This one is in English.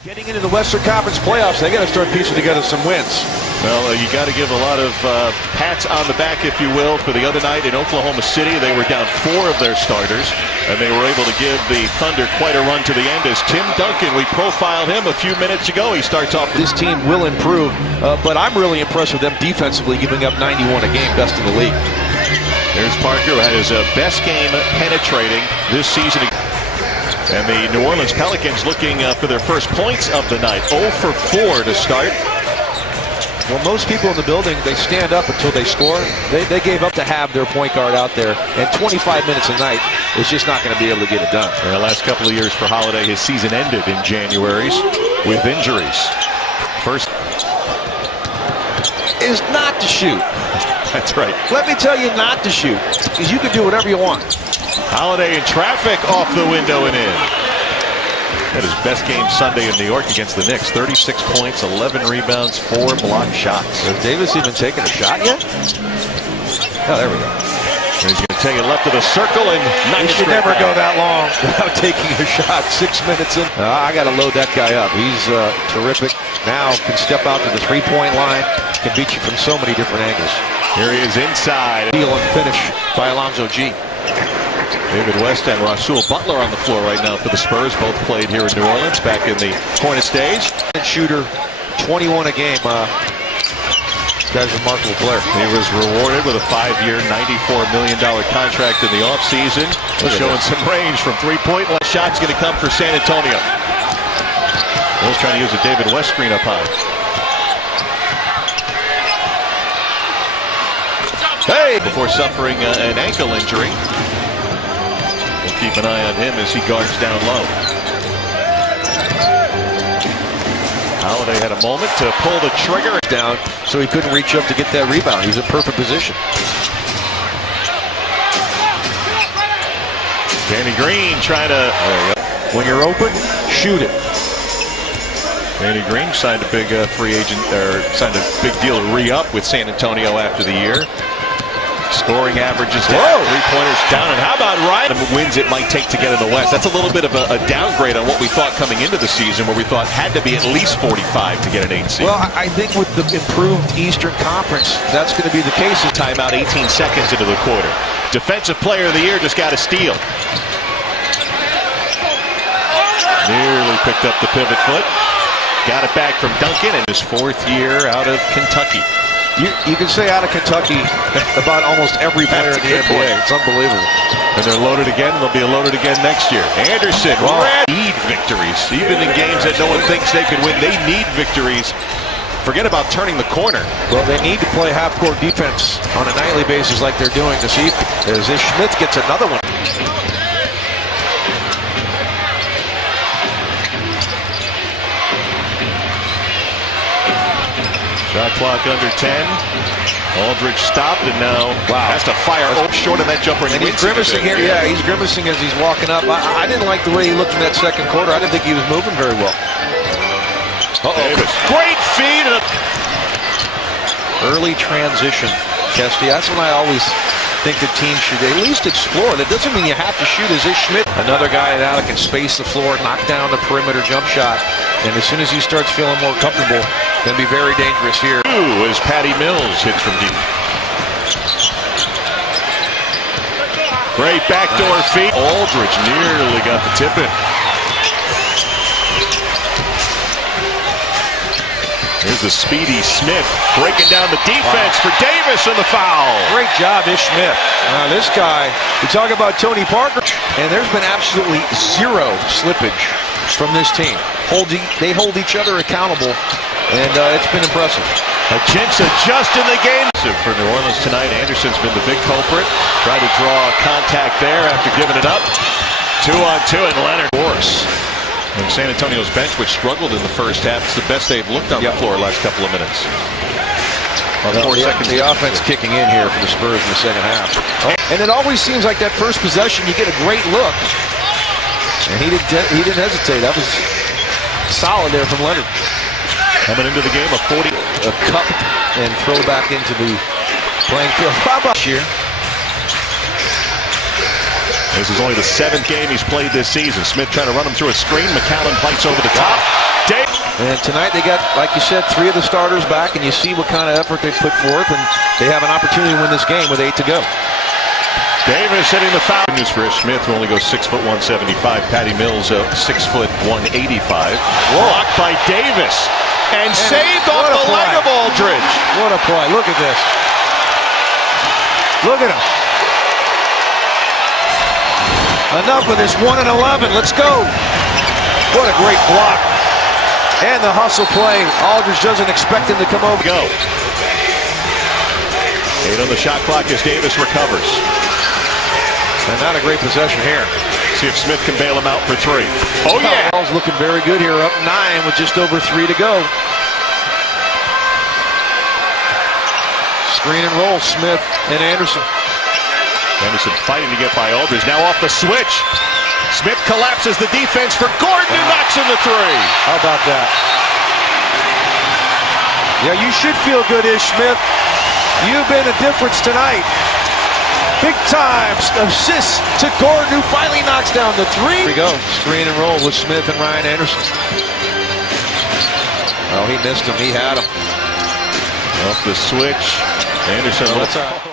Getting into the Western Conference playoffs, they got to start piecing together some wins. Well, you got to give a lot of pats on the back, if you will, for the other night in Oklahoma City. They were down 4 of their starters, and they were able to give the Thunder quite a run to the end. As Tim Duncan, we profiled him a few minutes ago. He starts off. This team will improve, but I'm really impressed with them defensively, giving up 91 a game, best in the league. There's Parker, who had his best game penetrating this season. And the New Orleans Pelicans looking for their first points of the night. 0 for 4 to start. Well, most people in the building, they stand up until they score. They gave up to have their point guard out there. And 25 minutes a night is just not going to be able to get it done. The last couple of years for Holiday, his season ended in January's with injuries. First is not to shoot. That's right. Let me tell you not to shoot, because you can do whatever you want. Holiday in traffic, off the window and in. That is best game Sunday in New York against the Knicks. 36 points, 11 rebounds, 4 blocked shots. Has Davis even taken a shot yet? Oh, there we go. And he's going to take it left of the circle and he should never go that long without taking a shot. 6 minutes in. I got to load that guy up. He's terrific. Now can step out to the three-point line. Can beat you from so many different angles. Here he is inside. Deal and finish by Alonzo G. David West and Rasul Butler on the floor right now for the Spurs. Both played here in New Orleans back in the Hornets days. Shooter, 21 a game. Guy's a remarkable player. He was rewarded with a 5-year, $94 million contract in the offseason. Showing some range from three-point. Last shot's going to come for San Antonio. Bill's trying to use a David West screen up high. Hey! Before suffering an ankle injury. We'll keep an eye on him as he guards down low. Holiday had a moment to pull the trigger down, so he couldn't reach up to get that rebound. He's in perfect position. Danny Green trying to... When you're open, shoot it. Danny Green signed a big free agent, or signed a big deal to re-up with San Antonio after the year. Scoring averages down, three-pointers down, and how about Ryan? The wins it might take to get in the West. That's a little bit of a downgrade on what we thought coming into the season, where we thought had to be at least 45 to get an 8 seed. Well, I think with the improved Eastern Conference, that's going to be the case. Timeout 18 seconds into the quarter. Defensive Player of the Year just got a steal. Nearly picked up the pivot foot. Got it back from Duncan in his 4th year out of Kentucky. You can say out of Kentucky about almost every player in the NBA. It's unbelievable. And they're loaded again. They'll be loaded again next year. Anderson need victories. Even in games that no one thinks they could win, they need victories. Forget about turning the corner. Well, they need to play half-court defense on a nightly basis like they're doing this evening. As Ish Smith gets another one. Shot clock under 10. Aldridge stopped and now has to fire short of that jumper. And he's grimacing here. Yeah, he's grimacing as he's walking up. I didn't like the way he looked in that second quarter. I didn't think he was moving very well. Davis. Great feed. Early transition, Kesty. That's when I always think the team should at least explore. That doesn't mean you have to shoot as Ish Smith. Another guy now that can space the floor, knock down the perimeter jump shot. And as soon as he starts feeling more comfortable, going to be very dangerous here. As Patty Mills hits from deep. Great backdoor feed. Aldridge nearly got the tip in. Here's the speedy Smith breaking down the defense for Davis and the foul. Great job, Ish Smith. This guy, we talk about Tony Parker, and there's been absolutely zero slippage from this team. They hold each other accountable, and it's been impressive. A jinx just in the game. For New Orleans tonight, Anderson's been the big culprit. Tried to draw contact there after giving it up. 2-on-2 and Leonard. And San Antonio's bench, which struggled in the first half, it's the best they've looked on the floor last couple of minutes. The offense kicking in here for the Spurs in the second half. And it always seems like that first possession, you get a great look. And he didn't hesitate. That was solid there from Leonard. Coming into the game, a cup and throw back into the playing field. How about here? This is only the 7th game he's played this season. Smith trying to run him through a screen. McCallum fights over the top. And tonight they got, like you said, 3 of the starters back, and you see what kind of effort they put forth, and they have an opportunity to win this game with 8 to go. Davis hitting the foul. News for Smith, who only goes 6 foot 175. Patty Mills, 6 foot 185. Blocked by Davis and saved off the leg of Aldridge. What a play! Look at this. Look at him. Enough of this 1 and 11. Let's go. What a great block. And the hustle play. Aldridge doesn't expect him to come over. Go. 8 on the shot clock as Davis recovers. And not a great possession here. See if Smith can bail him out for 3. Oh, yeah. Ball's looking very good here. Up 9 with just over 3 to go. Screen and roll. Smith and Anderson. Anderson fighting to get by Aldridge. Now off the switch. Smith collapses the defense for Gordon, who knocks in the 3. How about that? Yeah, you should feel good, Ish Smith. You've been a difference tonight. Big time assist to Gordon, who finally knocks down the 3. Here we go. Screen and roll with Smith and Ryan Anderson. Oh, he missed him. He had him. Off the switch. Anderson.